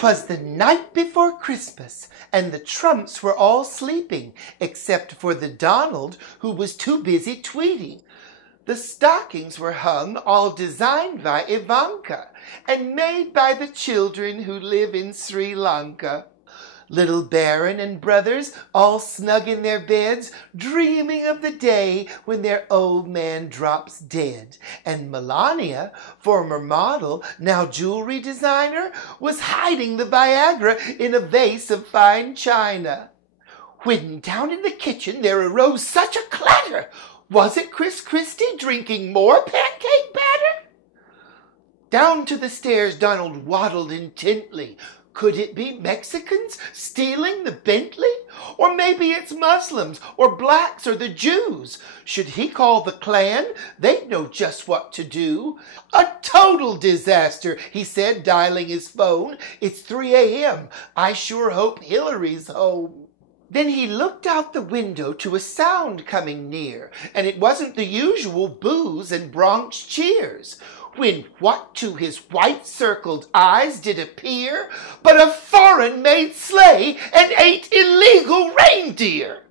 'Twas the night before Christmas, and the trumps were all sleeping, except for the Donald, who was too busy tweeting. The stockings were hung, all designed by Ivanka, and made by the children who live in Sri Lanka. Little Baron and brothers, all snug in their beds, dreaming of the day when their old man drops dead. And Melania, former model, now jewelry designer, was hiding the Viagra in a vase of fine china. When down in the kitchen there arose such a clatter. Was it Chris Christie drinking more pancake batter? Down to the stairs Donald waddled intently. Could it be Mexicans stealing the Bentley? Or maybe it's Muslims, or blacks, or the Jews. Should he call the Klan? They'd know just what to do. A total disaster, he said, dialing his phone. It's 3 a.m. I sure hope Hillary's home. Then he looked out the window to a sound coming near, and it wasn't the usual boos and Bronx cheers. When what to his white-circled eyes did appear but a foreign-made sleigh and 8 illegal reindeer?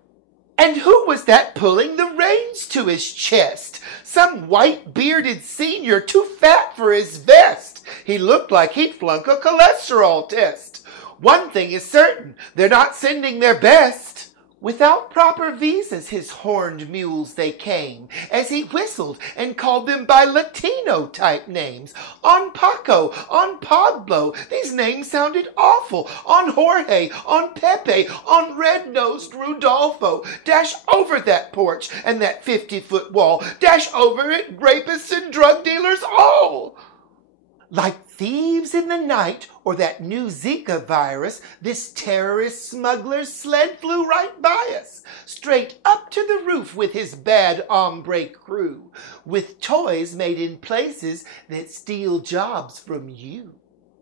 And who was that pulling the reins to his chest? Some white-bearded senior too fat for his vest. He looked like he'd flunk a cholesterol test. One thing is certain, they're not sending their best. Without proper visas, his horned mules they came, as he whistled and called them by Latino-type names. On Paco, on Pablo, these names sounded awful. On Jorge, on Pepe, on red-nosed Rudolfo. Dash over that porch and that 50-foot wall. Dash over it, rapists and drug dealers all. Like thieves in the night, or that new Zika virus, this terrorist smuggler's sled flew right by us, straight up to the roof with his bad hombre crew, with toys made in places that steal jobs from you.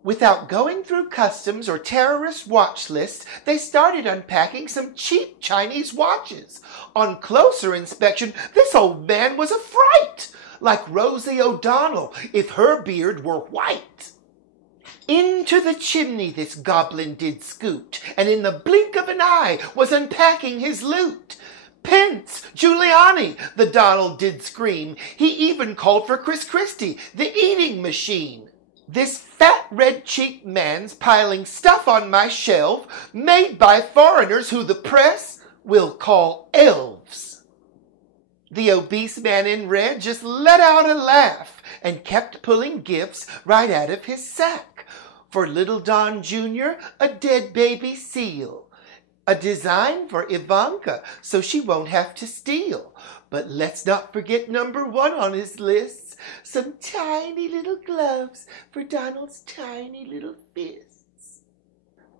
Without going through customs or terrorist watch lists, they started unpacking some cheap Chinese watches. On closer inspection, this old man was a fright, like Rosie O'Donnell if her beard were white. Into the chimney this goblin did scoot, and in the blink of an eye was unpacking his loot. Pence, Giuliani, the Donald did scream. He even called for Chris Christie, the eating machine. This fat red-cheeked man's piling stuff on my shelf, made by foreigners who the press will call elves. The obese man in red just let out a laugh and kept pulling gifts right out of his sack. For little Don Jr., a dead baby seal. A design for Ivanka, so she won't have to steal. But let's not forget number 1 on his list. Some tiny little gloves for Donald's tiny little fists.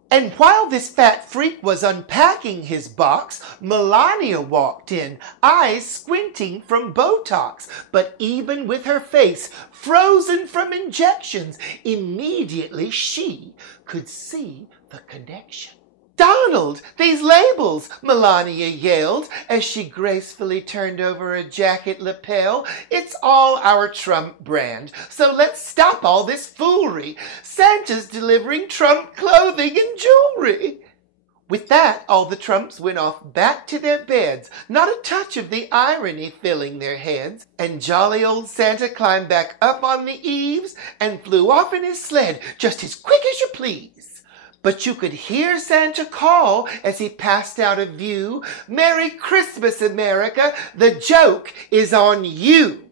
And while this fat freak was unpacking his box, Melania walked in, eyes squinting from Botox. But even with her face frozen from injections, immediately she could see the connection. "Donald, these labels!" Melania yelled as she gracefully turned over a jacket lapel. "It's all our Trump brand, so let's stop all this foolery. Santa's delivering Trump clothing and jewelry." With that, all the Trumps went off back to their beds, not a touch of the irony filling their heads, and jolly old Santa climbed back up on the eaves and flew off in his sled just as quick as you please. But you could hear Santa call as he passed out of view, "Merry Christmas, America! The joke is on you!"